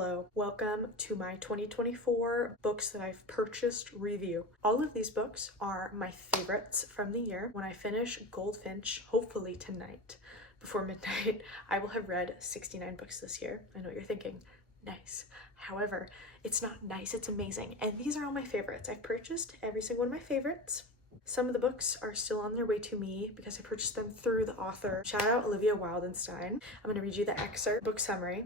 Hello, welcome to my 2024 books that I've purchased review. All of these books are my favorites from the year. When I finish Goldfinch, hopefully tonight, before midnight, I will have read 69 books this year. I know what you're thinking, nice. However, it's not nice, it's amazing. And these are all my favorites. I've purchased every single one of my favorites. Some of the books are still on their way to me because I purchased them through the author. Shout out Olivia Wildenstein. I'm going to read you the excerpt, book summary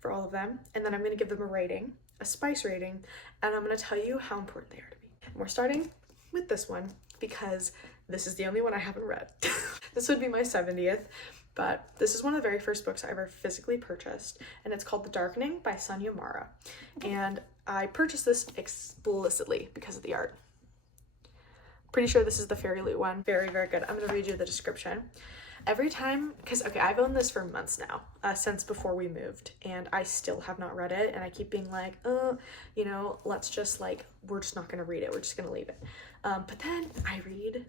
for all of them, and then I'm going to give them a rating, a spice rating, and I'm going to tell you how important they are to me. And we're starting with this one because this is the only one I haven't read. This would be my 70th, but this is one of the very first books I ever physically purchased, and it's called The Darkening by Sunya. And I purchased this explicitly because of the art. Pretty sure this is the Fairy Loot one. Very, very good. I'm gonna read you the description. Every time, because okay, I've owned this for months now, since before we moved, and I still have not read it, and I keep being like, you know, let's just like, we're just not gonna read it, we're just gonna leave it. But then I read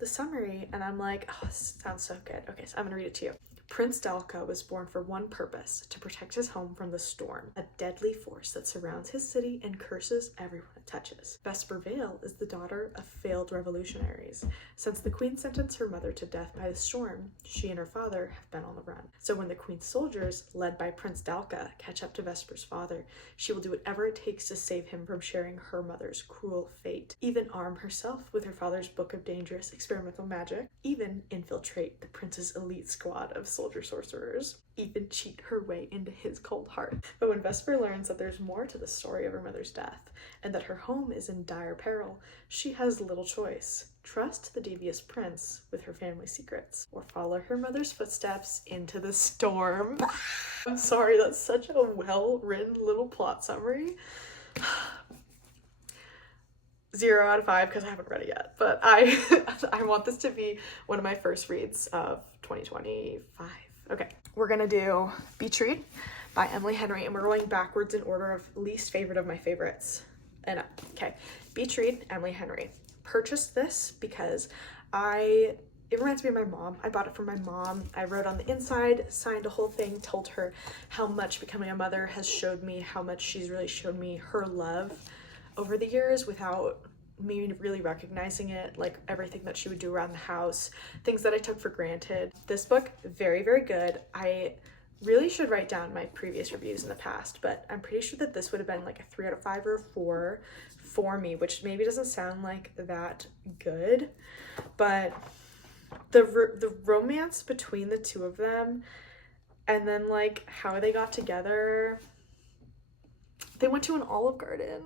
the summary, and I'm like, oh, this sounds so good. Okay, so I'm gonna read it to you. Prince Dalka was born for one purpose, to protect his home from the storm, a deadly force that surrounds his city and curses everyone it touches. Vesper Vale is the daughter of failed revolutionaries. Since the queen sentenced her mother to death by the storm, she and her father have been on the run. So when the queen's soldiers, led by Prince Dalka, catch up to Vesper's father, she will do whatever it takes to save him from sharing her mother's cruel fate, even arm herself with her father's book of dangerous experimental magic, even infiltrate the prince's elite squad of soldier sorcerers, even cheat her way into his cold heart. But when Vesper learns that there's more to the story of her mother's death, and that her home is in dire peril, she has little choice. Trust the devious prince with her family secrets, or follow her mother's footsteps into the storm. I'm sorry, that's such a well-written little plot summary. 0 out of 5 because I haven't read it yet, but I want this to be one of my first reads of 2025. Okay, we're gonna do Beach Read by Emily Henry, and we're going backwards in order of least favorite of my favorites. And okay, Beach Read, Emily Henry. Purchased this because it reminds me of my mom. I bought it from my mom. I wrote on the inside, signed a whole thing, told her how much becoming a mother has showed me, how much she's really shown me her love over the years without me really recognizing it, like everything that she would do around the house, things that I took for granted. This book, very, very good. I really should write down my previous reviews in the past, but I'm pretty sure that this would have been like a 3 out of 5 or a 4 for me, which maybe doesn't sound like that good, but the romance between the two of them, and then like how they got together. They went to an Olive Garden.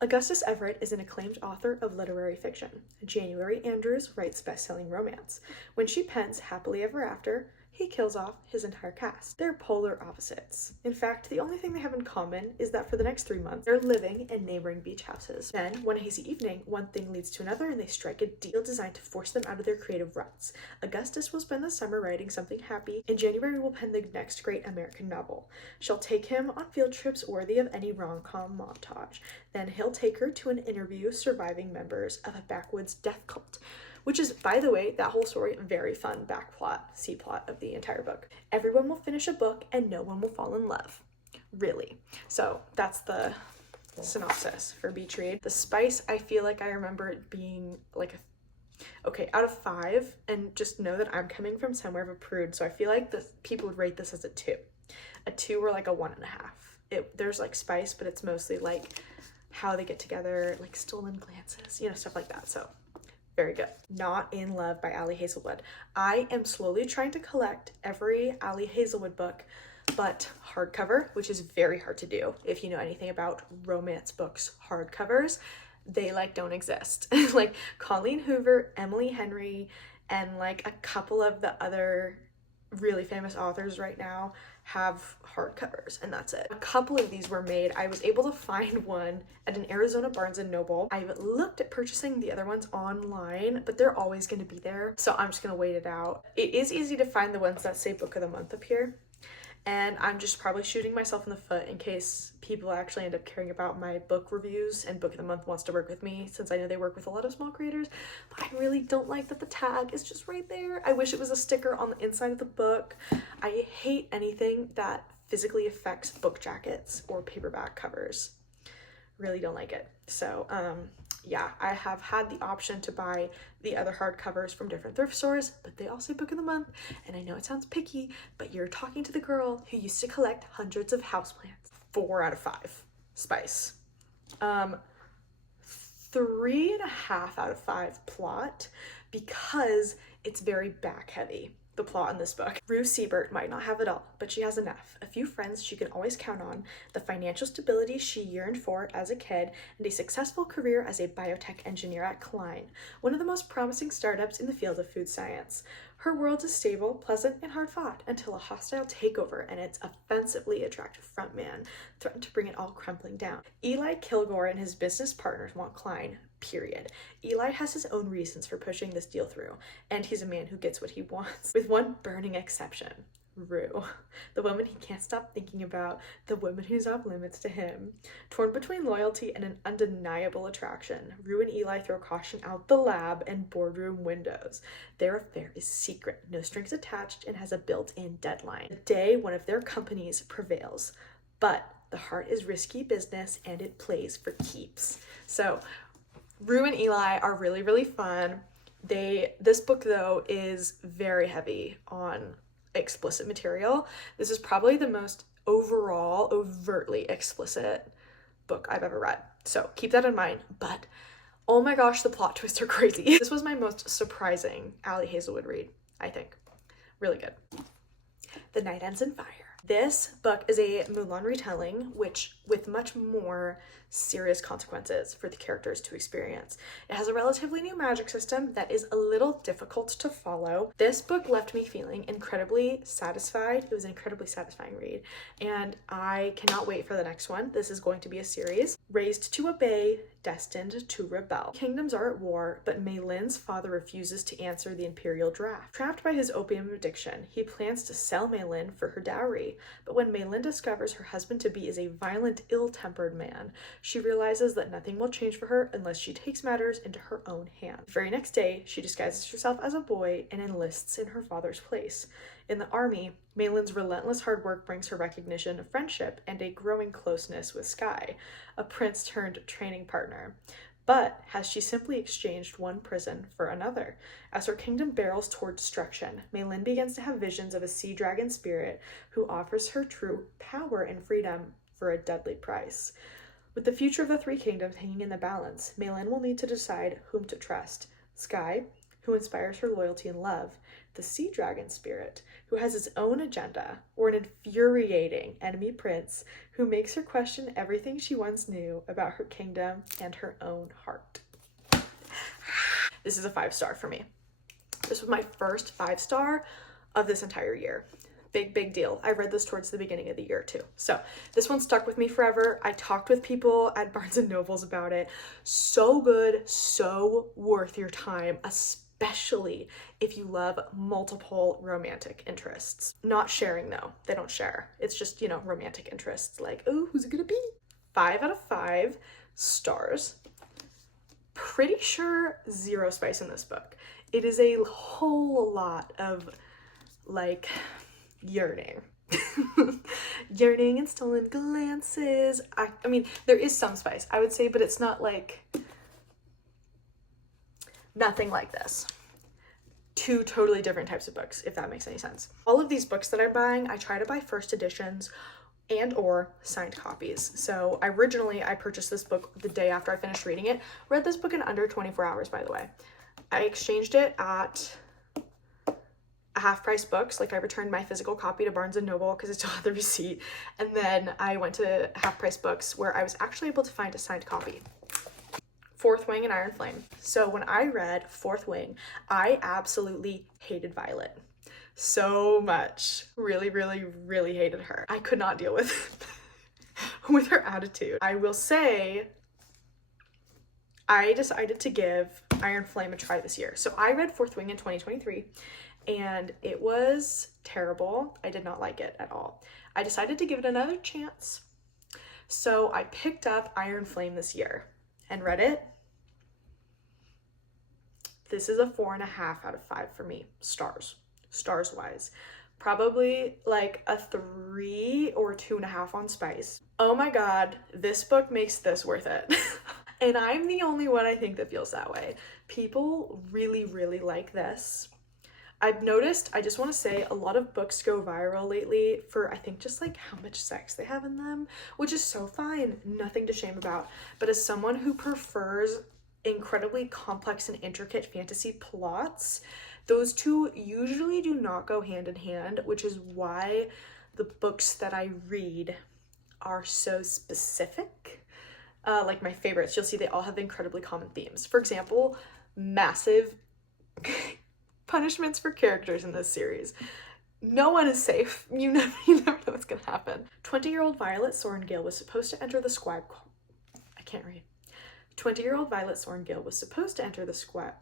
Augustus Everett is an acclaimed author of literary fiction. January Andrews writes best-selling romance. When she pens Happily Ever After, he kills off his entire cast. They're polar opposites. In fact, the only thing they have in common is that for the next 3 months, they're living in neighboring beach houses. Then, one hazy evening, one thing leads to another and they strike a deal designed to force them out of their creative ruts. Augustus will spend the summer writing something happy, and January will pen the next great American novel. She'll take him on field trips worthy of any rom-com montage. Then he'll take her to an interview surviving members of a backwoods death cult, which is, by the way, that whole story, very fun backplot, C-plot of the entire book. Everyone will finish a book and no one will fall in love. Really. So that's the synopsis for Beach Read. The spice, I feel like I remember it being like okay, out of 5, and just know that I'm coming from somewhere of a prude, so I feel like people would rate this as a 2. A 2 or like a 1.5. There's like spice, but it's mostly like how they get together, like stolen glances, you know, stuff like that. So very good. Not in Love by Ali Hazelwood. I am slowly trying to collect every Ali Hazelwood book, but hardcover, which is very hard to do. If you know anything about romance books, hardcovers, they like don't exist. Like Colleen Hoover, Emily Henry, and like a couple of the other really famous authors right now have hardcovers, and that's it. A couple of these were made. I was able to find one at an Arizona Barnes & Noble. I've looked at purchasing the other ones online, but they're always going to be there, so I'm just going to wait it out. It is easy to find the ones that say Book of the Month up here, and I'm just probably shooting myself in the foot in case people actually end up caring about my book reviews and Book of the Month wants to work with me, since I know they work with a lot of small creators. But I really don't like that the tag is just right there. I wish it was a sticker on the inside of the book. I hate anything that physically affects book jackets or paperback covers. Really don't like it. So yeah, I have had the option to buy the other hardcovers from different thrift stores, but they all say book of the month, and I know it sounds picky, but you're talking to the girl who used to collect hundreds of houseplants. 4 out of 5 spice. 3.5 out of 5 plot, because it's very back heavy, the plot in this book. Rue Siebert might not have it all, but she has enough. A few friends she can always count on, the financial stability she yearned for as a kid, and a successful career as a biotech engineer at Klein, one of the most promising startups in the field of food science. Her world is stable, pleasant, and hard-fought until a hostile takeover and its offensively attractive frontman threaten to bring it all crumbling down. Eli Kilgore and his business partners want Klein, period. Eli has his own reasons for pushing this deal through, and he's a man who gets what he wants, with one burning exception. Rue, the woman he can't stop thinking about, the woman who's off limits to him. Torn between loyalty and an undeniable attraction, Rue and Eli throw caution out the lab and boardroom windows. Their affair is secret, no strings attached, and has a built-in deadline. The day one of their companies prevails. But the Hart is risky business, and it plays for keeps. So Rue and Eli are really, really fun. This book, though, is very heavy on explicit material. This is probably the most overall overtly explicit book I've ever read. So keep that in mind. But oh my gosh, the plot twists are crazy. This was my most surprising Ali Hazelwood read, I think. Really good. The Night Ends in Fire. This book is a Mulan retelling, which with much more serious consequences for the characters to experience. It has a relatively new magic system that is a little difficult to follow. This book left me feeling incredibly satisfied. It was an incredibly satisfying read, and I cannot wait for the next one. This is going to be a series. Raised to obey, destined to rebel. Kingdoms are at war, but Mei Lin's father refuses to answer the imperial draft. Trapped by his opium addiction, he plans to sell Mei Lin for her dowry, but when Mei Lin discovers her husband-to-be is a violent, ill-tempered man, she realizes that nothing will change for her unless she takes matters into her own hands. The very next day, she disguises herself as a boy and enlists in her father's place. In the army, Mei Lin's relentless hard work brings her recognition, friendship, and a growing closeness with Sky, a prince-turned-training partner. But has she simply exchanged one prison for another? As her kingdom barrels toward destruction, Mei Lin begins to have visions of a sea dragon spirit who offers her true power and freedom for a deadly price. With the future of the three kingdoms hanging in the balance, Mei Lin will need to decide whom to trust. Sky, who inspires her loyalty and love, the sea dragon spirit, who has his own agenda, or an infuriating enemy prince who makes her question everything she once knew about her kingdom and her own heart. This is a 5-star for me. This was my first 5-star of this entire year. Big deal. I read this towards the beginning of the year too. So this one stuck with me forever. I talked with people at Barnes & Nobles about it. So good, so worth your time, especially if you love multiple romantic interests. Not sharing though. They don't share. It's just, romantic interests like, oh, who's it gonna be? 5 out of 5 stars. Pretty sure 0 spice in this book. It is a whole lot of yearning. Yearning and stolen glances. I mean, there is some spice, I would say, but it's not nothing like this. 2 totally different types of books, if that makes any sense. All of these books that I'm buying, I try to buy first editions and or signed copies. So originally I purchased this book the day after I finished reading it. Read this book in under 24 hours, by the way. I exchanged it at Half Price Books. I returned my physical copy to Barnes & Noble because I still had the receipt, and then I went to Half Price Books where I was actually able to find a signed copy. Fourth Wing and Iron Flame. So when I read Fourth Wing, I absolutely hated Violet so much. Really hated her. I could not deal with her attitude. I will say I decided to give Iron Flame a try this year. So I read Fourth Wing in 2023 and it was terrible. I did not like it at all. I decided to give it another chance. So I picked up Iron Flame this year and read it. This is a 4.5 out of 5 for me, stars wise. probably like a 3 or 2.5 on Spice. Oh my god, this book makes this worth it. And I'm the only one I think that feels that way. People really, really like this. I've noticed, I just want to say, a lot of books go viral lately for, I think, just like how much sex they have in them, which is so fine, nothing to shame about. But as someone who prefers incredibly complex and intricate fantasy plots, those two usually do not go hand in hand, which is why the books that I read are so specific. Like my favorites, you'll see they all have incredibly common themes. For example, massive punishments for characters in this series. No one is safe. You never know what's gonna happen. 20-year-old Violet Sorrengail was supposed to enter the scribe. I can't read. 20-year-old Violet Sorrengail was supposed to enter the scribe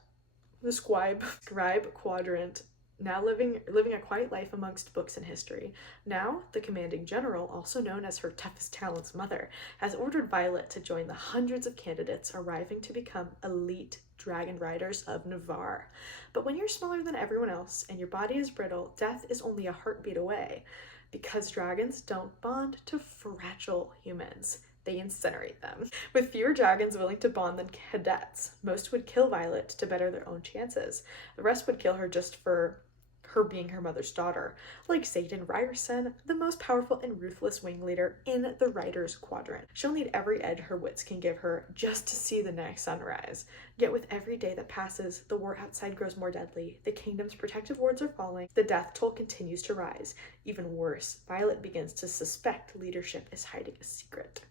quadrant, now living a quiet life amongst books and history. Now, the commanding general, also known as her toughest talent's mother, has ordered Violet to join the hundreds of candidates arriving to become elite dragon riders of Navarre. But when you're smaller than everyone else and your body is brittle, death is only a heartbeat away. Because dragons don't bond to fragile humans, they incinerate them. With fewer dragons willing to bond than cadets, most would kill Violet to better their own chances. The rest would kill her just for her being her mother's daughter, like Xaden Ryerson, the most powerful and ruthless wing leader in the Riders Quadrant. She'll need every edge her wits can give her just to see the next sunrise. Yet with every day that passes, the war outside grows more deadly. The kingdom's protective wards are falling. The death toll continues to rise. Even worse, Violet begins to suspect leadership is hiding a secret.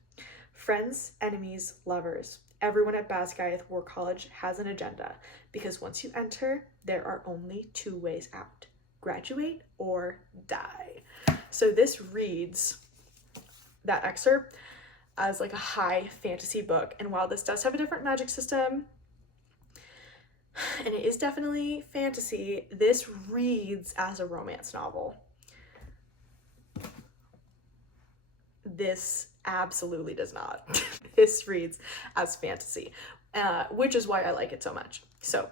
Friends, enemies, lovers, everyone at Basgiath War College has an agenda, because once you enter, there are only 2 ways out: graduate or die. So this reads, that excerpt, as like a high fantasy book. And while this does have a different magic system, and it is definitely fantasy, this reads as a romance novel. This absolutely does not. This reads as fantasy, which is why I like it so much. So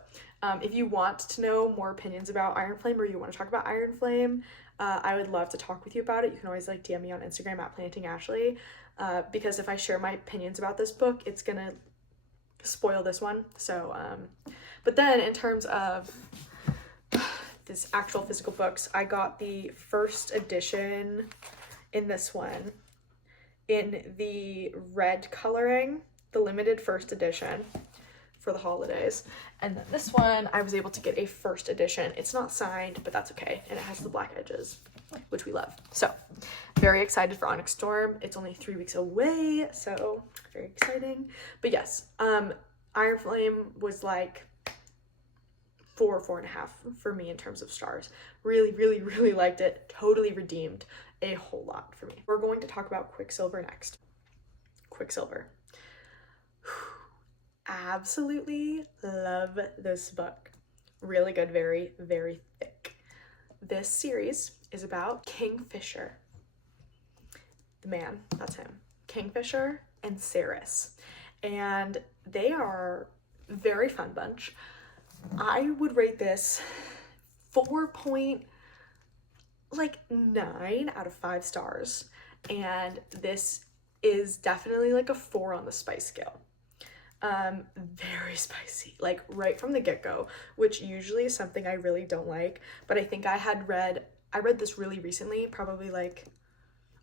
if you want to know more opinions about Iron Flame, or you want to talk about Iron Flame, I would love to talk with you about it. You can always like DM me on Instagram at plantingashley, because if I share my opinions about this book, it's gonna spoil this one. So but then in terms of this actual physical books, I got the first edition in this one in the red coloring, the limited first edition for the holidays. And then this one, I was able to get a first edition. It's not signed, but that's okay. And it has the black edges, which we love. So very excited for Onyx Storm. It's only 3 weeks away, so very exciting. But yes, Iron Flame was like 4.5 for me in terms of stars. Really, really, really liked it. Totally redeemed a whole lot for me. We're going to talk about Quicksilver next. Quicksilver. Absolutely love this book. Really good, very, very thick. This series is about Kingfisher. The man, that's him. Kingfisher and Ceres. And they are a very fun bunch. I would rate this 4.9 out of 5 stars. And this is definitely like a 4 on the spice scale. Very spicy, like right from the get-go, which usually is something I really don't like, but I think I read this really recently, probably like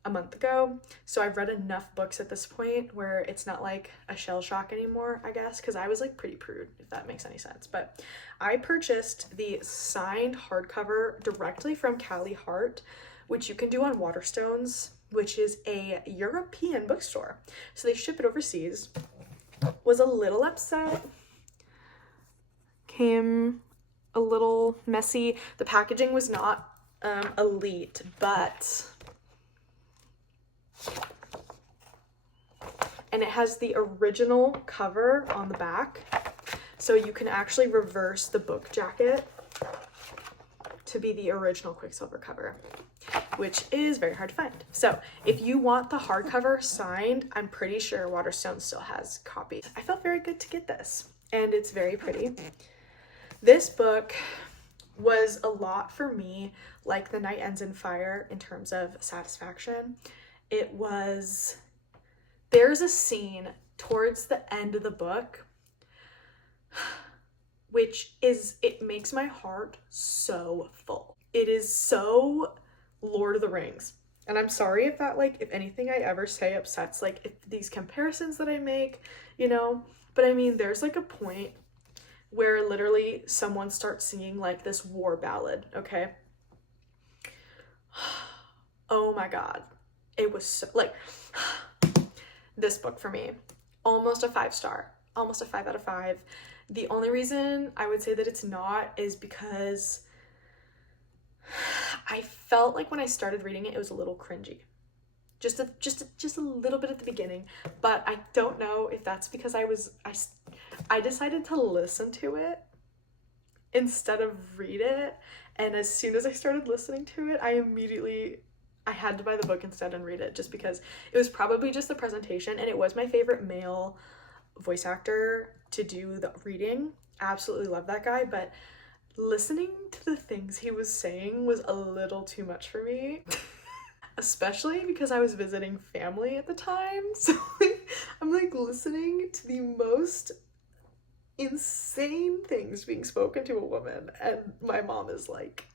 a month ago, so I've read enough books at this point where it's not like a shell shock anymore, I guess, because I was like pretty prude, if that makes any sense. But I purchased the signed hardcover directly from Callie Hart, which you can do on Waterstones, which is a European bookstore, so they ship it overseas. Was a little upset, came a little messy. The packaging was not elite, but, and it has the original cover on the back, so you can actually reverse the book jacket to be the original Quicksilver cover, which is very hard to find. So if you want the hardcover signed, I'm pretty sure Waterstone still has copies. I felt very good to get this, and it's very pretty. This book was a lot for me, like The Night Ends in Fire in terms of satisfaction. It was, there's a scene towards the end of the book which is, it makes my heart so full. It is so Lord of the Rings. And I'm sorry if that, like, if anything I ever say upsets, like, if these comparisons that I make, you know, but I mean, there's like a point where literally someone starts singing like this war ballad, okay? Oh my God. It was so, like, this book for me, almost a 5-star, almost a 5 out of 5. The only reason I would say that it's not is because I felt like when I started reading it, it was a little cringy. Just a little bit at the beginning, but I don't know if that's because I decided to listen to it instead of read it, and as soon as I started listening to it, I had to buy the book instead and read it, just because it was probably just the presentation, and it was my favorite male voice actor to do the reading. Absolutely love that guy, but listening to the things he was saying was a little too much for me. Especially because I was visiting family at the time, so like, I'm like listening to the most insane things being spoken to a woman, and my mom is like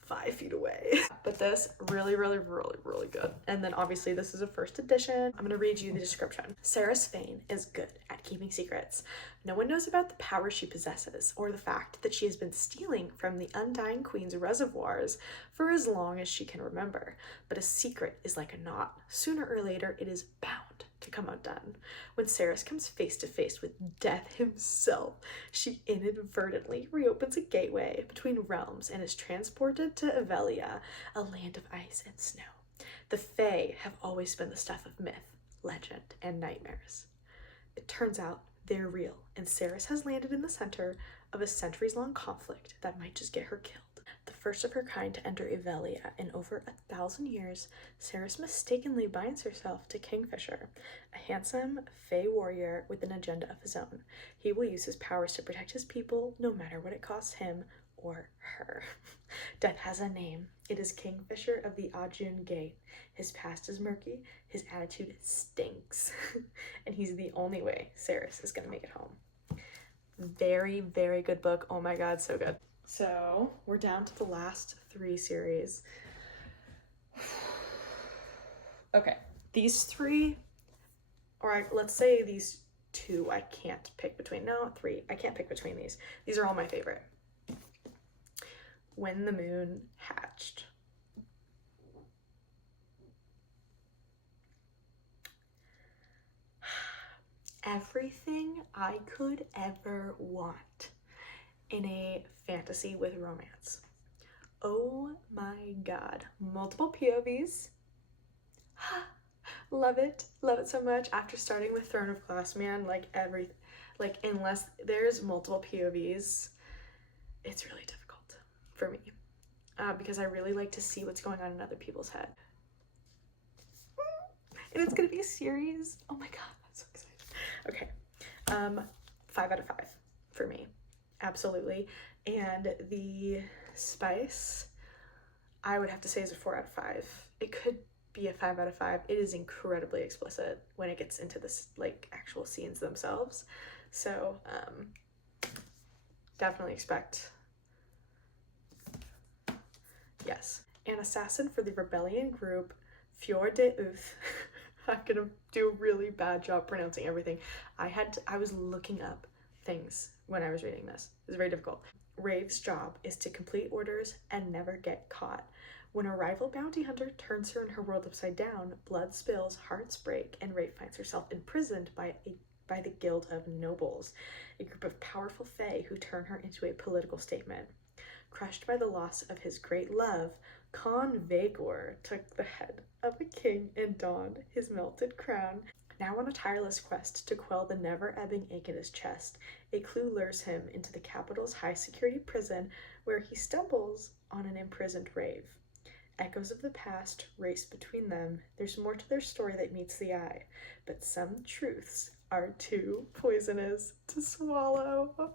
5 feet away. But this really good. And then obviously this is a first edition. I'm gonna read you the description. Sarah Swain is good at keeping secrets. No one knows about the power she possesses or the fact that she has been stealing from the Undying Queen's reservoirs for as long as she can remember. But a secret is like a knot. Sooner or later, it is bound to come undone. When Saris comes face to face with death himself, she inadvertently reopens a gateway between realms and is transported to Avelia, a land of ice and snow. The Fae have always been the stuff of myth, legend, and nightmares. It turns out they're real, and Saris has landed in the center of a centuries-long conflict that might just get her killed. The first of her kind to enter Avelia in over 1,000 years, Saris mistakenly binds herself to Kingfisher, a handsome Fae warrior with an agenda of his own. He will use his powers to protect his people, no matter what it costs him or her. Death has a name. It is Kingfisher of the Ajun Gate. His past is murky, his attitude stinks, and he's the only way Saris is gonna make it home. Very good book. Oh my God, so good. So we're down to the last 3 series. Okay, these 3, or let's say these 2, I can't pick between. No, 3, I can't pick between these. These are all my favorite. When the Moon Hatched. Everything I could ever want in a fantasy with romance. Oh my God. Multiple POVs. Love it so much. After starting with Throne of Glass, man, like unless there's multiple POVs, it's really difficult for me, because I really like to see what's going on in other people's head. And it's gonna be a series. Oh my God, I'm so excited. Okay, 5 out of 5 for me, absolutely. And the spice, I would have to say, is a 4 out of 5. It could be a 5 out of 5. It is incredibly explicit when it gets into this, like, actual scenes themselves. So definitely expect. Yes. An assassin for the rebellion group Fjord de Uth. I'm gonna do a really bad job pronouncing everything. I was looking up things when I was reading this. It was very difficult. Rave's job is to complete orders and never get caught. When a rival bounty hunter turns her and her world upside down, blood spills, hearts break, and Rave finds herself imprisoned by the Gild of Nobles, a group of powerful fae who turn her into a political statement. Crushed by the loss of his great love, Con Vagor took the head of a king and donned his melted crown. Now on a tireless quest to quell the never-ebbing ache in his chest, a clue lures him into the capital's high-security prison, where he stumbles on an imprisoned Rave. Echoes of the past race between them. There's more to their story that meets the eye, but some truths are too poisonous to swallow.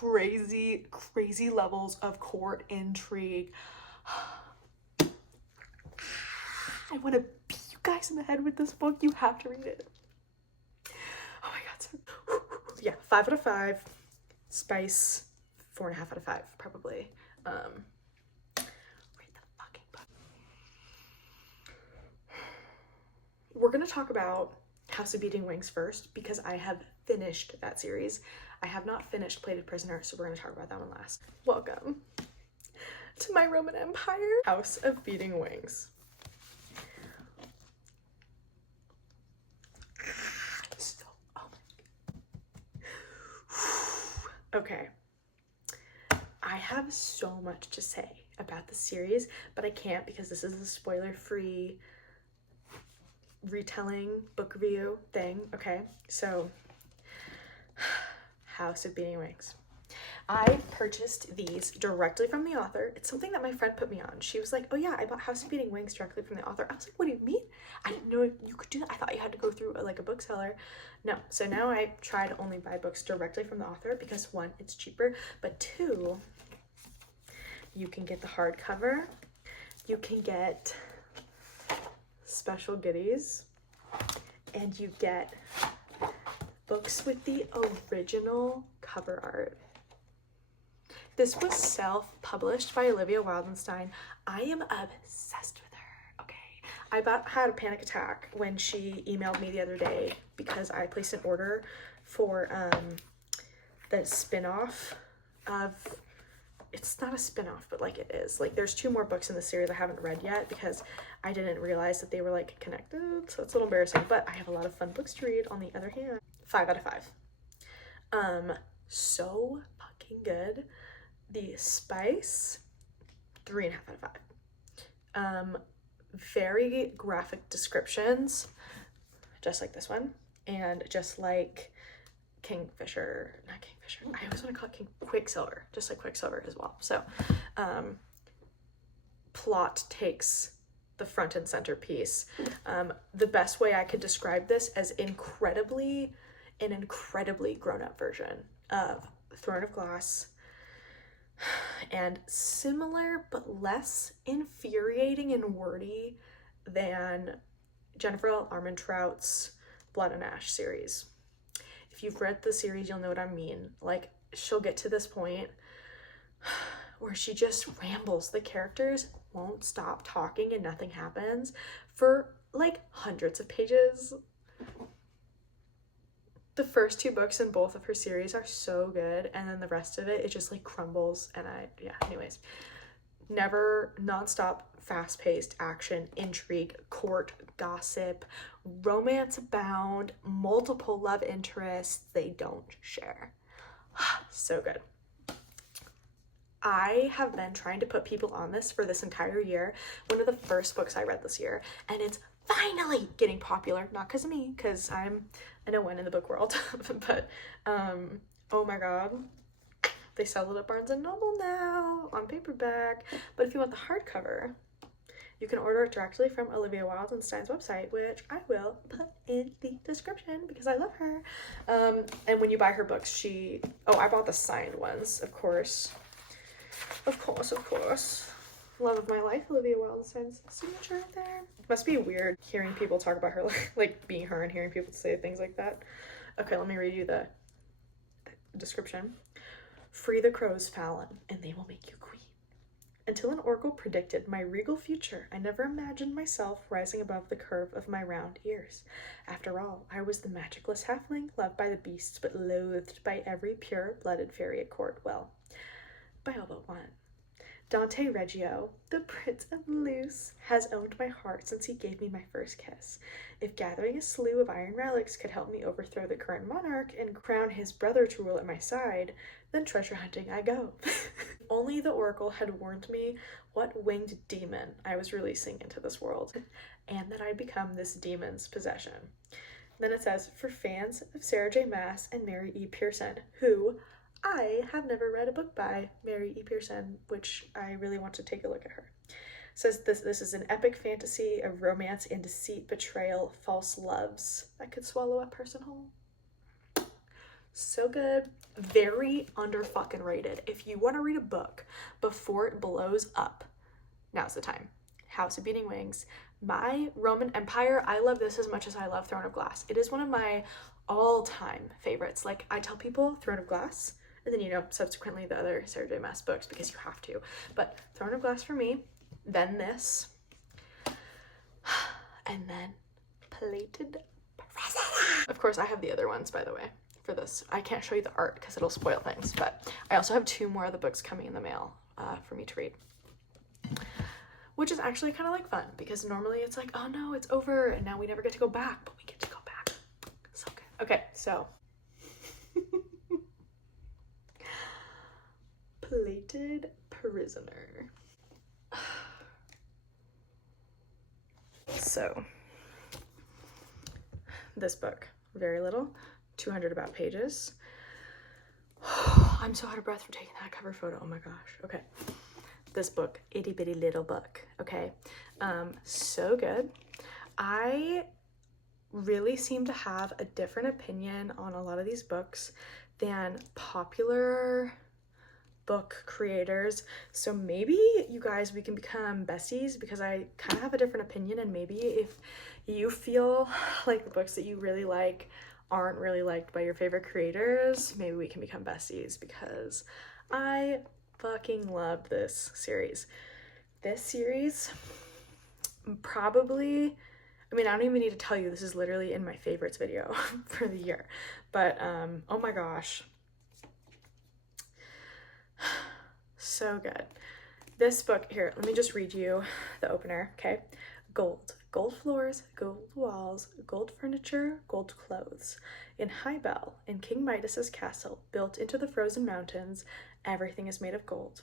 crazy, crazy levels of court intrigue. I want to beat you guys in the head with this book. You have to read it. Oh my god. So, yeah, 5 out of 5. Spice, 4.5 out of 5, probably. Read the fucking book. We're gonna talk about House of Beating Wings first because I have finished that series. I have not finished Plated Prisoner, so we're gonna talk about that one last. Welcome to my Roman Empire. House of Beating Wings. So, oh my. Okay. I have so much to say about the series, but I can't because this is a spoiler-free retelling book review thing. Okay, so House of Beating Wings. I purchased these directly from the author. It's something that my friend put me on. She was like, oh yeah, I bought House of Beating Wings directly from the author. I was like, what do you mean? I didn't know you could do that. I thought you had to go through like a bookseller. No, so now I try to only buy books directly from the author because 1, it's cheaper, but 2, you can get the hardcover, you can get special goodies, and you get books with the original cover art. This was self-published by Olivia Wildenstein. I am obsessed with her, okay? I had a panic attack when she emailed me the other day because I placed an order for the spin-off of, it's not a spin-off, but like it is. Like there's 2 more books in the series I haven't read yet because I didn't realize that they were like connected, so it's a little embarrassing, but I have a lot of fun books to read on the other hand. 5 out of 5. So fucking good. The spice, 3.5 out of 5. Very graphic descriptions, just like this one, and just like Kingfisher, not Kingfisher, I always want to call it Quicksilver, just like Quicksilver as well. So, plot takes the front and center piece. The best way I could describe this as an incredibly grown-up version of Throne of Glass, and similar but less infuriating and wordy than Jennifer L. Armentrout's Blood and Ash series. If you've read the series, you'll know what I mean. Like, she'll get to this point where she just rambles. The characters won't stop talking and nothing happens for like hundreds of pages. The first 2 books in both of her series are so good, and then the rest of it just like crumbles, and anyways. Never nonstop, fast-paced action, intrigue, court, gossip, romance abound, multiple love interests they don't share. So good. I have been trying to put people on this for this entire year. One of the first books I read this year, and it's finally getting popular. Not because of me, because I'm a no one in the book world, but oh my god, they sell it at Barnes and Noble now on paperback. But if you want the hardcover, you can order it directly from Olivia Wildenstein's website, which I will put in the description because I love her. And when you buy her books, I bought the signed ones, of course. Of course. Love of my life, Olivia Wildenstein's signature right there. Must be weird hearing people talk about her, like being her and hearing people say things like that. Okay, let me read you the description. Free the crows, Fallon, and they will make you queen. Until an oracle predicted my regal future, I never imagined myself rising above the curve of my round ears. After all, I was the magicless halfling, loved by the beasts, but loathed by every pure-blooded fairy at court. Well, by all but one. Dante Reggio, the Prince of Luce, has owned my heart since he gave me my first kiss. If gathering a slew of iron relics could help me overthrow the current monarch and crown his brother to rule at my side, then treasure hunting I go. Only the oracle had warned me what winged demon I was releasing into this world, and that I'd become this demon's possession. Then it says, for fans of Sarah J. Maas and Mary E. Pearson, who I have never read a book by Mary E. Pearson, which I really want to take a look at her. It says this is an epic fantasy of romance and deceit, betrayal, false loves that could swallow a person whole. So good. Very under fucking rated. If you want to read a book before it blows up, now's the time. House of Beating Wings. My Roman Empire, I love this as much as I love Throne of Glass. It is one of my all-time favorites. Like, I tell people Throne of Glass, and then, you know, subsequently the other Sarah J. Maas books, because you have to. But Throne of Glass for me, then this, and then Plated Prisoner. Of course, I have the other ones, by the way, for this. I can't show you the art because it'll spoil things, but I also have 2 more of the books coming in the mail for me to read. Which is actually kind of like fun, because normally it's like, oh no, it's over, and now we never get to go back, but we get to go back. So good. Okay, so. Plated Prisoner. So, this book, very little, 200 about pages. I'm so out of breath from taking that cover photo, oh my gosh. Okay, this book, itty bitty little book, okay? So good. I really seem to have a different opinion on a lot of these books than popular book creators, so maybe you guys, we can become besties, because I kind of have a different opinion, and maybe if you feel like the books that you really like aren't really liked by your favorite creators, maybe we can become besties, because I fucking loved this series. This series probably, I mean, I don't even need to tell you, this is literally in my favorites video for the year, but oh my gosh, so good. This book, here, let me just read you the opener, okay? Gold. Gold floors, gold walls, gold furniture, gold clothes. In High Bell, in King Midas's castle, built into the frozen mountains, everything is made of gold,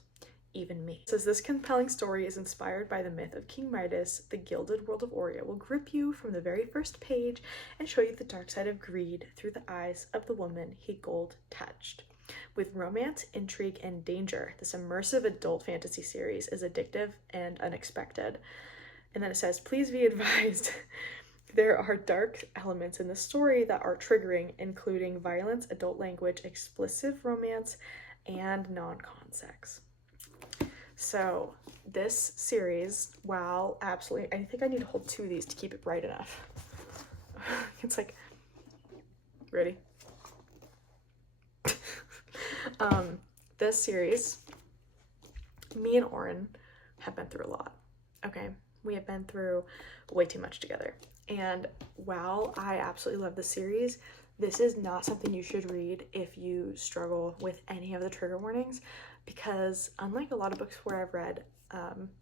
even me. It says this compelling story is inspired by the myth of King Midas. The gilded world of Oria will grip you from the very first page and show you the dark side of greed through the eyes of the woman he gold touched. With romance, intrigue, and danger, this immersive adult fantasy series is addictive and unexpected. And then it says, please be advised, there are dark elements in the story that are triggering, including violence, adult language, explicit romance, and non-con sex. So this series, wow, absolutely, I think I need to hold 2 of these to keep it bright enough. It's like, ready? This series, me and Oren have been through a lot, okay? We have been through way too much together. And while I absolutely love the series, this is not something you should read if you struggle with any of the trigger warnings, because unlike a lot of books where I've read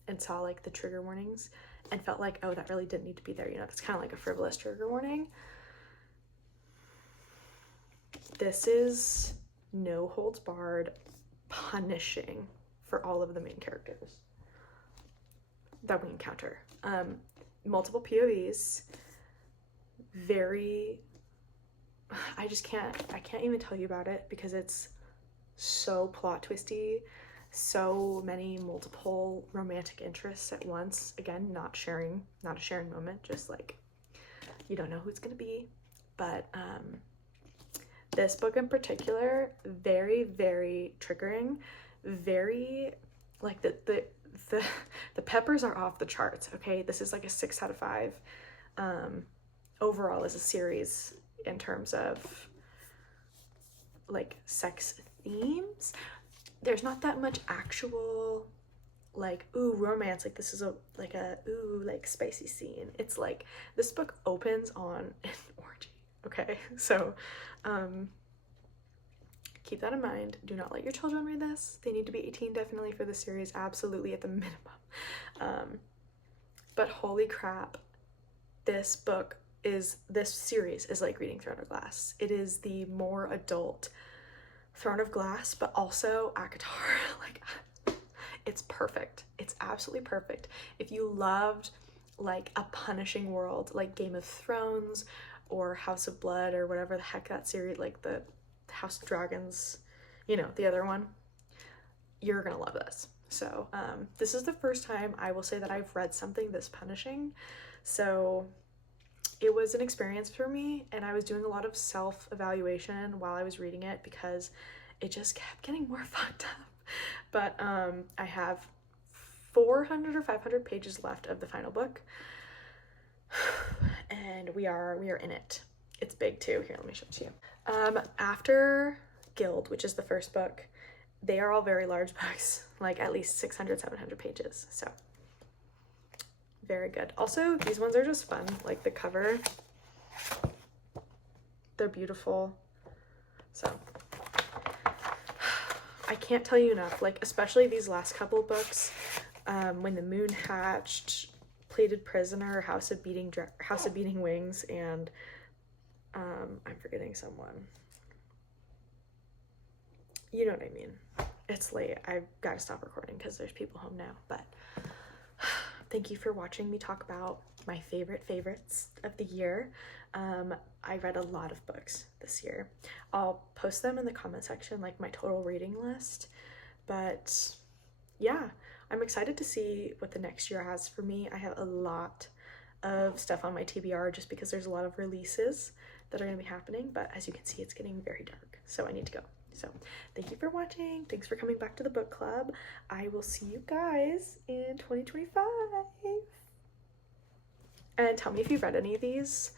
and saw like the trigger warnings and felt like, oh, that really didn't need to be there, you know, it's kind of like a frivolous trigger warning. This is no holds barred punishing for all of the main characters that we encounter. Multiple POVs, very, I can't even tell you about it because it's so plot twisty, so many multiple romantic interests at once. Again, not a sharing moment, just like, you don't know who it's gonna be. But this book in particular, very, very triggering, very, like, the peppers are off the charts, okay? This is like a 6 out of 5 overall as a series in terms of like sex themes. There's not that much actual like ooh romance, like this is a ooh like spicy scene. It's like this book opens on an orgy, okay? So keep that in mind. Do not let your children read this. They need to be 18 definitely for the series, absolutely at the minimum. But holy crap, this series is like reading Throne of Glass. It is the more adult Throne of Glass, but also ACOTAR. Like, it's perfect. It's absolutely perfect. If you loved like a punishing world like Game of Thrones or House of Blood or whatever the heck that series, like the House of Dragons, you know, the other one, you're gonna love this. So this is the first time I will say that I've read something this punishing. So it was an experience for me, and I was doing a lot of self-evaluation while I was reading it because it just kept getting more fucked up. But I have 400 or 500 pages left of the final book, and we are in it. It's big too. Here, let me show it to you. After Gild, which is the first book, they are all very large books, like at least 600, 700 pages. So very good. Also, these ones are just fun. Like the cover, they're beautiful. So I can't tell you enough, like especially these last couple books, When the Moon Hatched, Plated Prisoner, House of Beating Wings, and I'm forgetting someone. You know what I mean. It's late. I've got to stop recording because there's people home now. But thank you for watching me talk about my favorites of the year. I read a lot of books this year. I'll post them in the comment section, like my total reading list. But yeah, I'm excited to see what the next year has for me. I have a lot of stuff on my TBR just because there's a lot of releases that are going to be happening. But as you can see, it's getting very dark, so I need to go. So thank you for watching. Thanks for coming back to the book club. I will see you guys in 2025. And tell me if you've read any of these,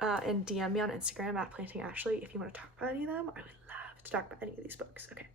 and DM me on Instagram at plantingashley if you want to talk about any of them. I would love to talk about any of these books. Okay.